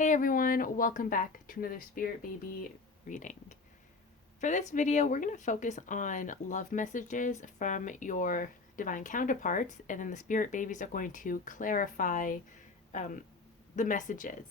Hey everyone, welcome back to another Spirit Baby reading. For this video, we're going to focus on love messages from your divine counterparts, and then the Spirit Babies are going to clarify the messages.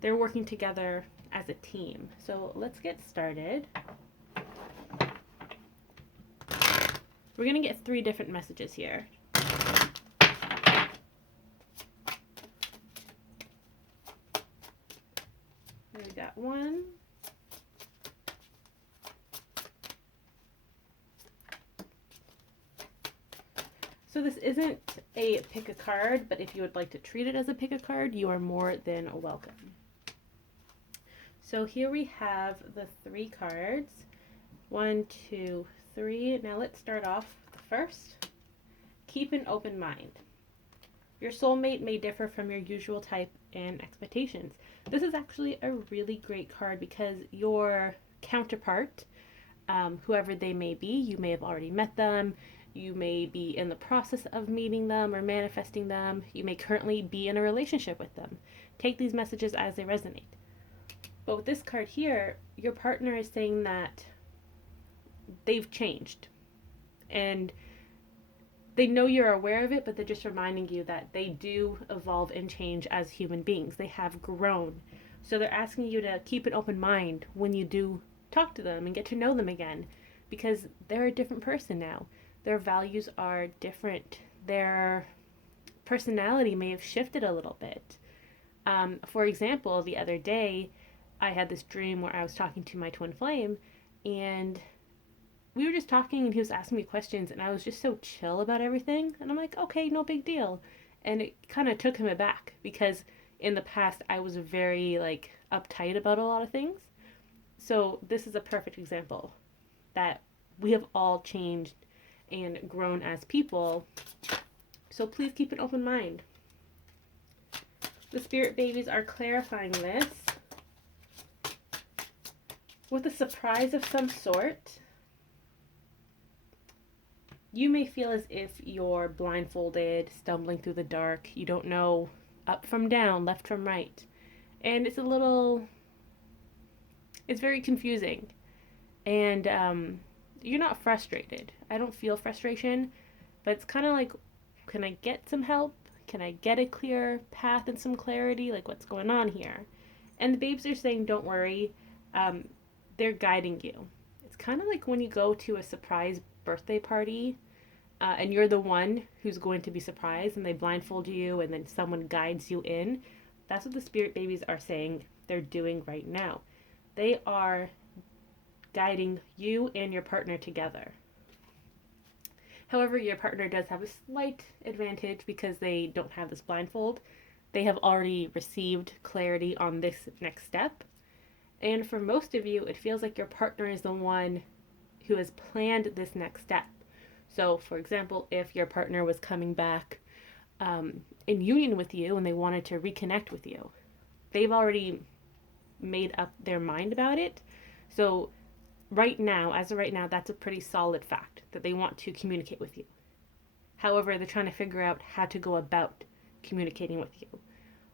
They're working together as a team. So let's get started. We're going to get 3 different messages here. We got 1. So this isn't a pick a card, but if you would like to treat it as a pick a card, you are more than welcome. So here we have the 3 cards. 1, 2, 3. Now let's start off with the first. Keep an open mind. Your soulmate may differ from your usual type and expectations. This is actually a really great card because your counterpart, whoever they may be, you may have already met them, you may be in the process of meeting them or manifesting them, you may currently be in a relationship with them. Take these messages as they resonate. But with this card here, your partner is saying that they've changed. And they know you're aware of it, but they're just reminding you that they do evolve and change as human beings. They have grown. So they're asking you to keep an open mind when you do talk to them and get to know them again, because they're a different person now. Their values are different. Their personality may have shifted a little bit. For example, the other day, I had this dream where I was talking to my twin flame, and we were just talking and he was asking me questions, and I was just so chill about everything, and I'm like, okay, no big deal. And it kind of took him aback because in the past I was very uptight about a lot of things. So this is a perfect example that we have all changed and grown as people. So please keep an open mind. The Spirit Babies are clarifying this with a surprise of some sort. You may feel as if you're blindfolded, stumbling through the dark. You don't know up from down, left from right. And it's very confusing. And you're not frustrated. I don't feel frustration, but it's kind of like, can I get some help? Can I get a clear path and some clarity? Like, what's going on here? And the babes are saying, don't worry. They're guiding you. It's kind of like when you go to a surprise birthday party and you're the one who's going to be surprised, and they blindfold you and then someone guides you in. That's what the Spirit Babies are saying they're doing right now. They are guiding you and your partner together. However, your partner does have a slight advantage because they don't have this blindfold. They have already received clarity on this next step. And for most of you, it feels like your partner is the one who has planned this next step. So, for example, if your partner was coming back in union with you and they wanted to reconnect with you, they've already made up their mind about it. So, as of right now, that's a pretty solid fact that they want to communicate with you. However, they're trying to figure out how to go about communicating with you.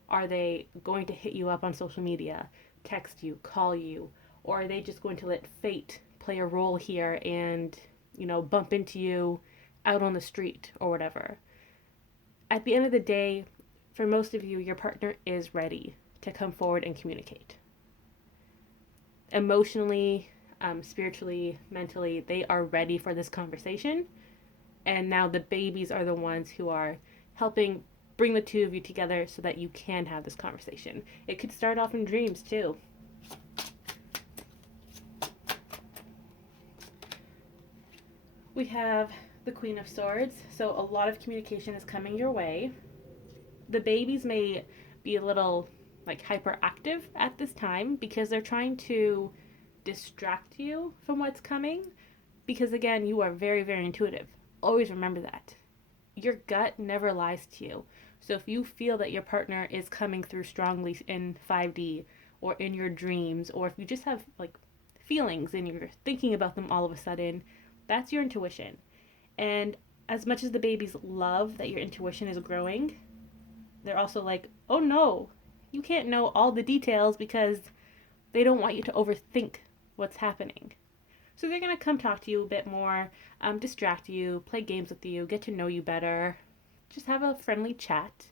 Are they going to hit you up on social media, text you, call you, or are they just going to let fate play a role here and, bump into you out on the street or whatever? At the end of the day, for most of you, your partner is ready to come forward and communicate. Emotionally, spiritually, mentally, they are ready for this conversation. And now the babies are the ones who are helping bring the two of you together so that you can have this conversation. It could start off in dreams too. We have the Queen of Swords, so a lot of communication is coming your way. The babies may be a little hyperactive at this time because they're trying to distract you from what's coming, because again, you are very, very intuitive. Always remember that. Your gut never lies to you. So if you feel that your partner is coming through strongly in 5D or in your dreams, or if you just have feelings and you're thinking about them all of a sudden, that's your intuition. And as much as the babies love that your intuition is growing, they're also like, oh no, you can't know all the details because they don't want you to overthink what's happening. So they're going to come talk to you a bit more, distract you, play games with you, get to know you better, just have a friendly chat.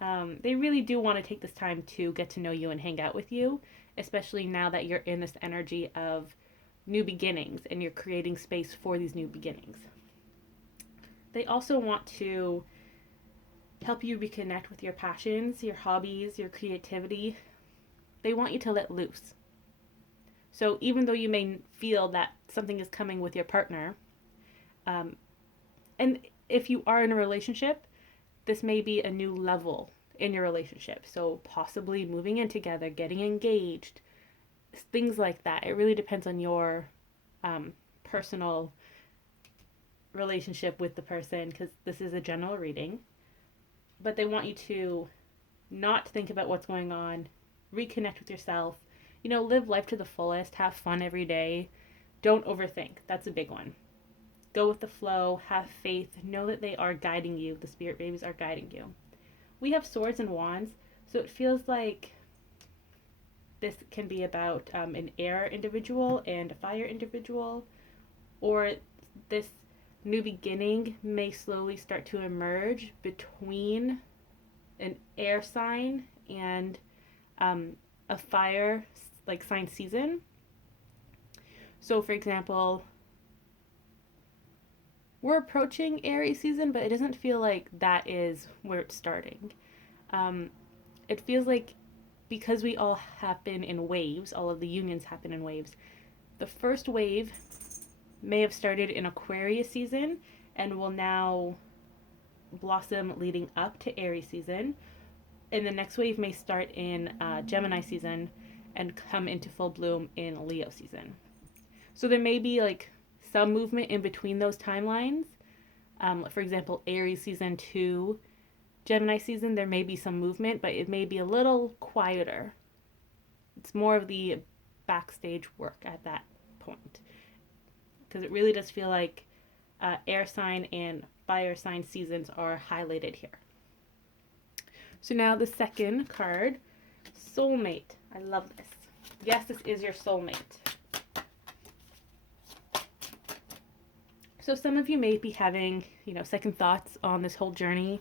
They really do want to take this time to get to know you and hang out with you, especially now that you're in this energy of new beginnings and you're creating space for these new beginnings. They also want to help you reconnect with your passions, your hobbies, your creativity. They want you to let loose. So even though you may feel that something is coming with your partner, and if you are in a relationship, this may be a new level in your relationship. So possibly moving in together, getting engaged, things like that. It really depends on your personal relationship with the person, because this is a general reading. But they want you to not think about what's going on, reconnect with yourself, live life to the fullest, have fun every day. Don't overthink. That's a big one. Go with the flow, have faith, know that they are guiding you. The spirit babies are guiding you. We have swords and wands, so it feels like this can be about an air individual and a fire individual, or this new beginning may slowly start to emerge between an air sign and a fire like sign season. So for example, we're approaching Aries season, but it doesn't feel like that is where it's starting. It feels like because we all happen in waves, all of the unions happen in waves. The first wave may have started in Aquarius season and will now blossom leading up to Aries season. And the next wave may start in Gemini season and come into full bloom in Leo season. So there may be like some movement in between those timelines. For example, Aries season to Gemini season, there may be some movement, but it may be a little quieter. It's more of the backstage work at that point. Because it really does feel like air sign and fire sign seasons are highlighted here. So now the second card, soulmate. I love this. Yes, this is your soulmate. So some of you may be having, second thoughts on this whole journey.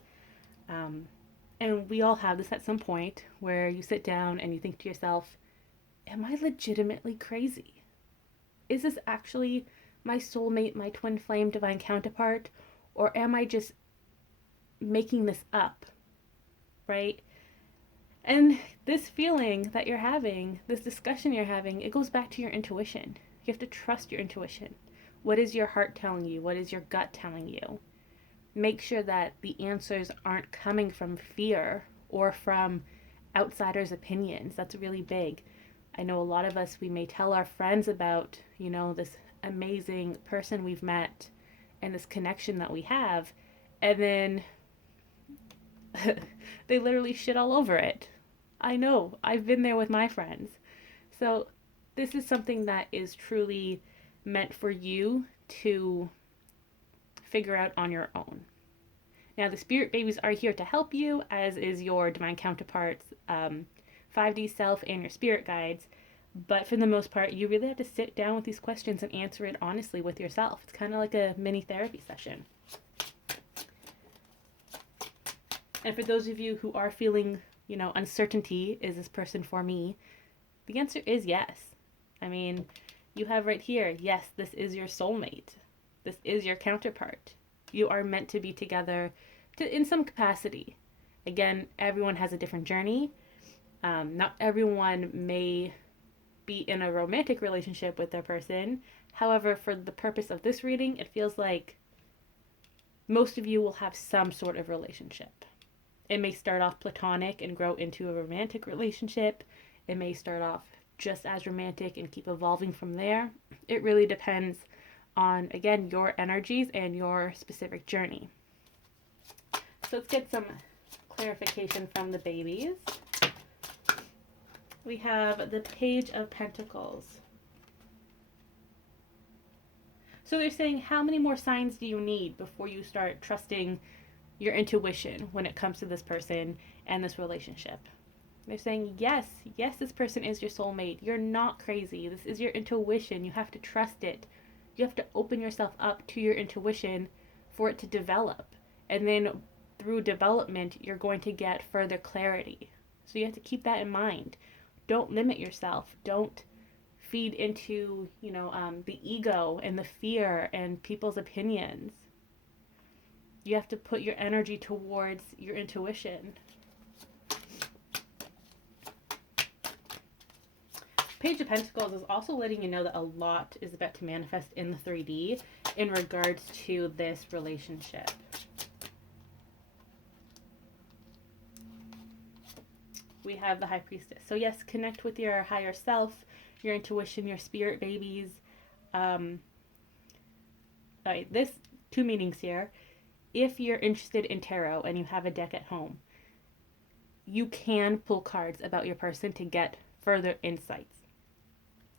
And we all have this at some point where you sit down and you think to yourself, am I legitimately crazy? Is this actually my soulmate, my twin flame divine counterpart? Or am I just making this up? Right? And this feeling that you're having, this discussion you're having, it goes back to your intuition. You have to trust your intuition. What is your heart telling you? What is your gut telling you? Make sure that the answers aren't coming from fear or from outsiders' opinions. That's really big. I know a lot of us, we may tell our friends about, this amazing person we've met and this connection that we have, and then they literally shit all over it. I know. I've been there with my friends. So this is something that is truly meant for you to figure out on your own. Now, the spirit babies are here to help you, as is your divine counterparts, 5D self, and your spirit guides. But for the most part, you really have to sit down with these questions and answer it honestly with yourself. It's kind of like a mini therapy session. And for those of you who are feeling, uncertainty, is this person for me? The answer is yes. I mean, you have right here, yes, this is your soulmate. This is your counterpart. You are meant to be together in some capacity. Again, everyone has a different journey. Not everyone may be in a romantic relationship with their person. However, for the purpose of this reading, it feels like most of you will have some sort of relationship. It may start off platonic and grow into a romantic relationship. It may start off just as romantic and keep evolving from there. It really depends on, again, your energies and your specific journey. So let's get some clarification from the babies. We have the Page of Pentacles. So they're saying, how many more signs do you need before you start trusting your intuition when it comes to this person and this relationship? They're saying, yes, yes, this person is your soulmate. You're not crazy. This is your intuition. You have to trust it. You have to open yourself up to your intuition for it to develop. And then through development, you're going to get further clarity. So you have to keep that in mind. Don't limit yourself. Don't feed into, the ego and the fear and people's opinions. You have to put your energy towards your intuition. Page of Pentacles is also letting you know that a lot is about to manifest in the 3D in regards to this relationship. We have the High Priestess. So yes, connect with your higher self, your intuition, your spirit babies. This two meanings here. If you're interested in tarot and you have a deck at home, you can pull cards about your person to get further insights.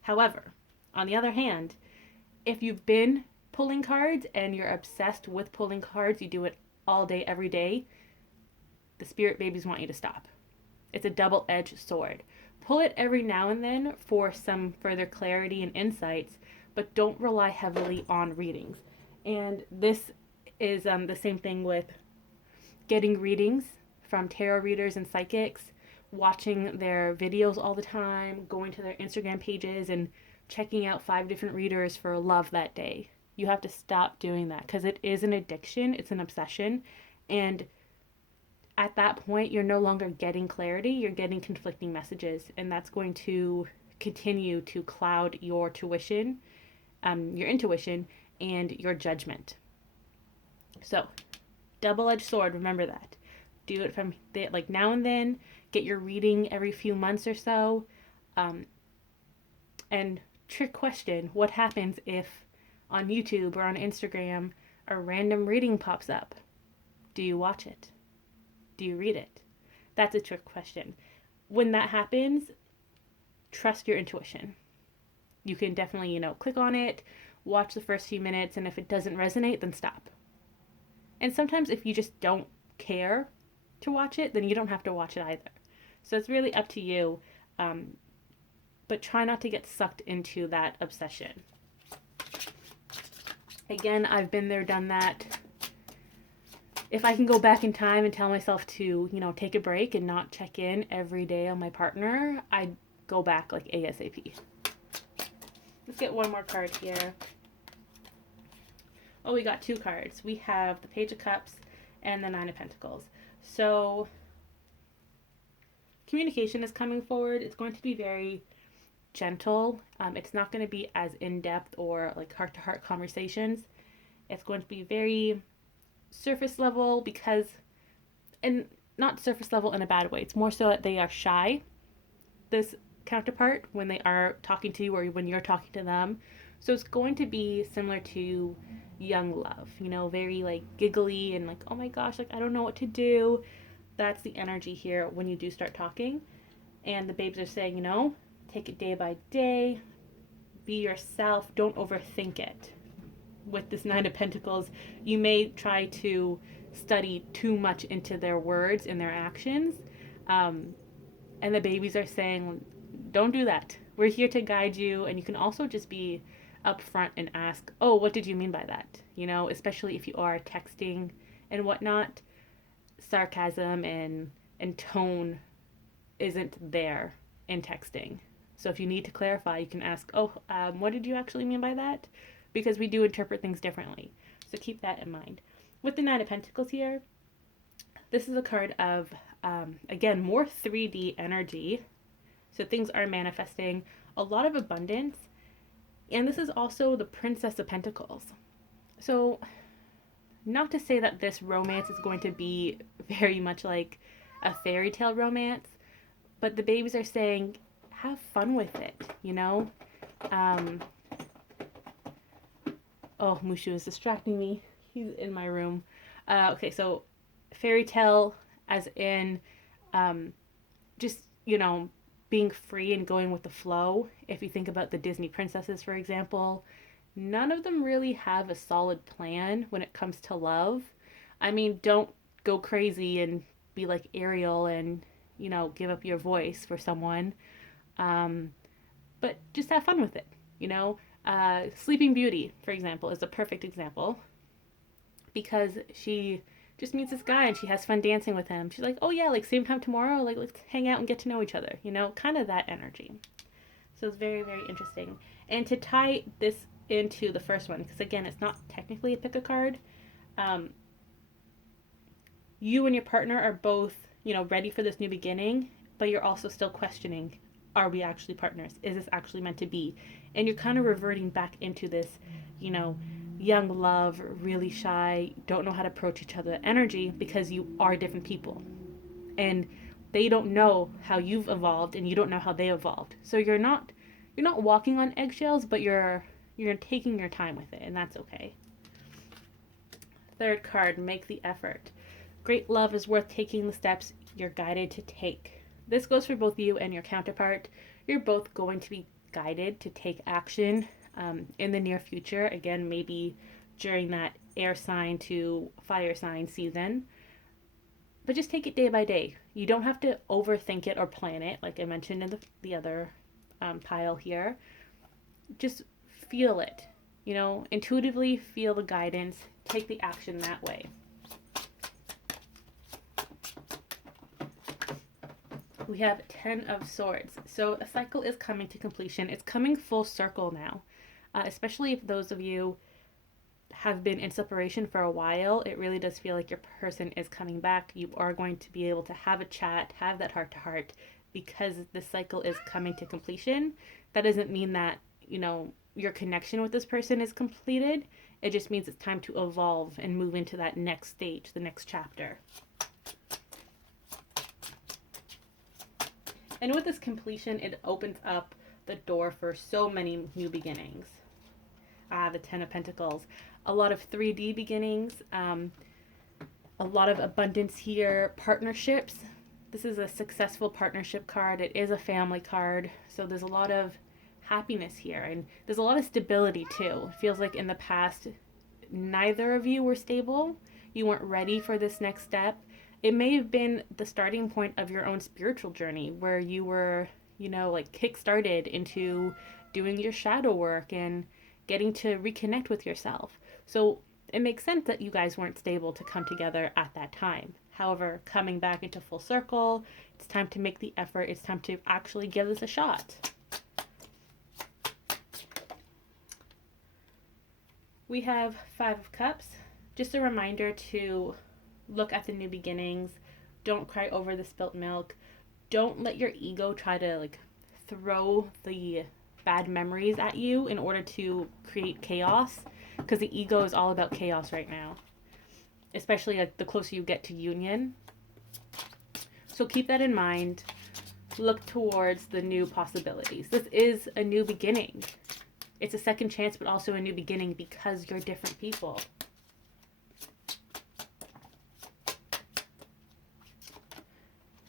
However, on the other hand, if you've been pulling cards and you're obsessed with pulling cards, you do it all day, every day, the spirit babies want you to stop. It's a double-edged sword. Pull it every now and then for some further clarity and insights, but don't rely heavily on readings. And this is the same thing with getting readings from tarot readers and psychics, watching their videos all the time, going to their Instagram pages and checking out 5 different readers for love that day. You have to stop doing that because it is an addiction, it's an obsession, and at that point you're no longer getting clarity, you're getting conflicting messages, and that's going to continue to cloud your intuition and your judgment. So, double-edged sword, remember that. Do it from now and then. Get your reading every few months or so. And trick question, what happens if on YouTube or on Instagram a random reading pops up? Do you watch it? Do you read it? That's a trick question. When that happens, trust your intuition. You can definitely, click on it, watch the first few minutes, and if it doesn't resonate, then stop. And sometimes if you just don't care to watch it, then you don't have to watch it either. So it's really up to you, but try not to get sucked into that obsession. Again, I've been there, done that. If I can go back in time and tell myself to, take a break and not check in every day on my partner, I'd go back like ASAP. Let's get one more card here. Oh, we got 2 cards. We have the Page of Cups and the 9 of Pentacles. So communication is coming forward. It's going to be very gentle. It's not going to be as in-depth or like heart-to-heart conversations. It's going to be very surface level and not surface level in a bad way. It's more so that they are shy, this counterpart, when they are talking to you or when you're talking to them. So it's going to be similar to young love, very like giggly and like, oh my gosh, like I don't know what to do. That's the energy here when you do start talking. And the babes are saying, take it day by day, be yourself, don't overthink it. With this 9 of Pentacles, you may try to study too much into their words and their actions. And the babies are saying, don't do that. We're here to guide you. And you can also just be upfront and ask, oh, what did you mean by that? Especially if you are texting and whatnot, sarcasm and tone isn't there in texting. So if you need to clarify, you can ask, what did you actually mean by that? Because we do interpret things differently. So keep that in mind. With the 9 of Pentacles here, this is a card of, again, more 3D energy. So things are manifesting, a lot of abundance. And this is also the Princess of Pentacles. So not to say that this romance is going to be very much like a fairy tale romance, but the babies are saying, have fun with it, Oh, Mushu is distracting me. He's in my room. Okay, so fairy tale as in just, being free and going with the flow. If you think about the Disney princesses, for example, none of them really have a solid plan when it comes to love. I mean, don't go crazy and be like Ariel and, give up your voice for someone. But just have fun with it, Sleeping Beauty, for example, is a perfect example because she just meets this guy and she has fun dancing with him. She's like, oh yeah, like same time tomorrow, like let's hang out and get to know each other, kind of that energy. So it's very, very interesting. And to tie this into the first one, because again, it's not technically a pick a card. You and your partner are both, ready for this new beginning, but you're also still questioning, are we actually partners? Is this actually meant to be? And you're kind of reverting back into this, young love, really shy, don't know how to approach each other energy because you are different people. And they don't know how you've evolved and you don't know how they evolved. So you're not walking on eggshells, but you're taking your time with it, and that's okay. Third card, make the effort. Great love is worth taking the steps you're guided to take. This goes for both you and your counterpart. You're both going to be guided to take action in the near future. Again, maybe during that air sign to fire sign season. But just take it day by day. You don't have to overthink it or plan it, like I mentioned in the other pile here. Just feel it. Intuitively feel the guidance. Take the action that way. We have 10 of Swords. So a cycle is coming to completion. It's coming full circle now. Especially if those of you have been in separation for a while, it really does feel like your person is coming back. You are going to be able to have a chat, have that heart to heart, because the cycle is coming to completion. That doesn't mean that, your connection with this person is completed. It just means it's time to evolve and move into that next stage, the next chapter. And with this completion, it opens up the door for so many new beginnings. The 10 of Pentacles. A lot of 3D beginnings. A lot of abundance here. Partnerships. This is a successful partnership card. It is a family card. So there's a lot of happiness here. And there's a lot of stability too. It feels like in the past, neither of you were stable. You weren't ready for this next step. It may have been the starting point of your own spiritual journey where you were, kick-started into doing your shadow work and getting to reconnect with yourself. So it makes sense that you guys weren't stable to come together at that time. However, coming back into full circle, it's time to make the effort. It's time to actually give this a shot. We have 5 of Cups. Just a reminder to look at the new beginnings. Don't cry over the spilt milk. Don't let your ego try to throw the bad memories at you in order to create chaos, because the ego is all about chaos right now, especially the closer you get to union. So keep that in mind. Look towards the new possibilities. This is a new beginning. It's a second chance, but also a new beginning because you're different people.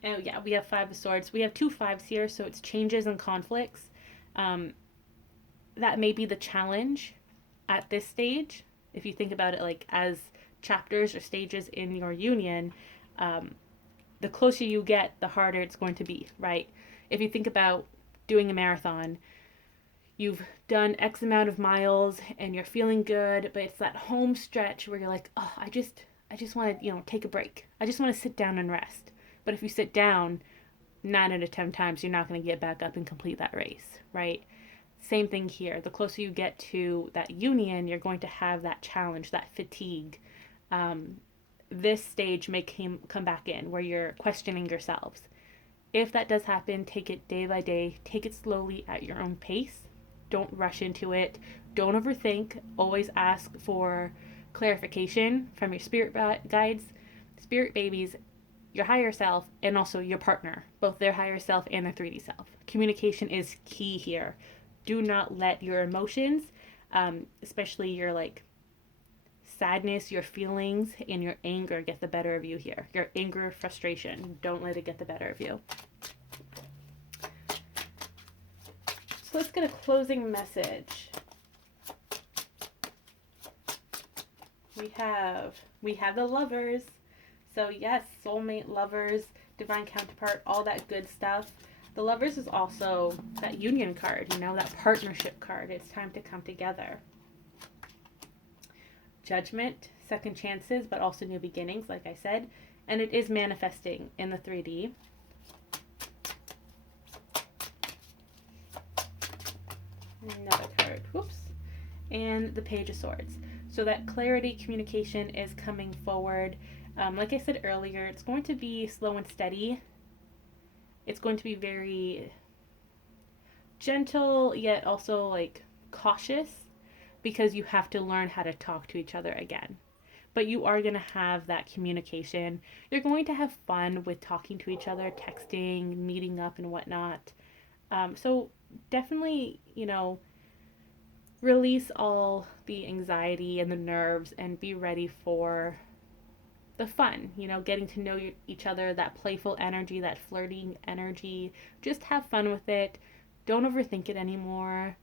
Oh yeah, we have 5 of Swords. We have 2 5s here, so it's changes and conflicts. That may be the challenge at this stage. If you think about it as chapters or stages in your union, the closer you get, the harder it's going to be, right? If you think about doing a marathon, you've done X amount of miles and you're feeling good, but it's that home stretch where you're like, oh, I just want to, take a break. I just want to sit down and rest. But if you sit down, 9 out of 10 times, you're not going to get back up and complete that race, right? Same thing here. The closer you get to that union, you're going to have that challenge, that fatigue. This stage may come back in where you're questioning yourselves. If that does happen, take it day by day. Take it slowly at your own pace. Don't rush into it. Don't overthink. Always ask for clarification from your spirit guides, spirit babies, your higher self, and also your partner, both their higher self and their 3D self. Communication is key here. Do not let your emotions, especially your sadness, your feelings, and your anger get the better of you here. Your anger, frustration, don't let it get the better of you. So let's get a closing message. We have the Lovers. So yes, soulmate, lovers, divine counterpart, all that good stuff. The Lovers is also that union card, you know, that partnership card. It's time to come together. Judgment, second chances, but also new beginnings, like I said. And it is manifesting in the 3D. Another card. Whoops. And the Page of Swords. So that clarity, communication is coming forward. Like I said earlier, it's going to be slow and steady. It's going to be very gentle, yet also like cautious, because you have to learn how to talk to each other again. But you are going to have that communication. You're going to have fun with talking to each other, texting, meeting up, and whatnot. So definitely, you know, release all the anxiety and the nerves and be ready for the fun, you know, getting to know each other, that playful energy, that flirting energy. Just have fun with it. Don't overthink it anymore.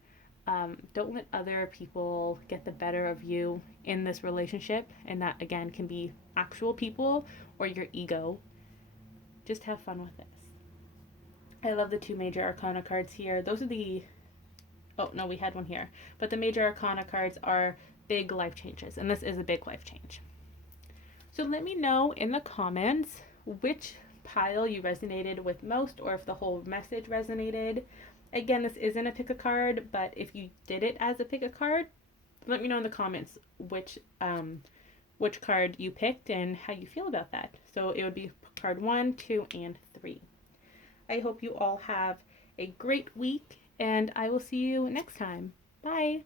Don't let other people get the better of you in this relationship. And that, again, can be actual people or your ego. Just have fun with this. I love the 2 major arcana cards here. Those are the... Oh, no, we had one here. But the major arcana cards are big life changes. And this is a big life change. So let me know in the comments which pile you resonated with most, or if the whole message resonated. Again, this isn't a pick a card, but if you did it as a pick a card, let me know in the comments which card you picked and how you feel about that. So it would be card 1, 2, and 3. I hope you all have a great week, and I will see you next time. Bye!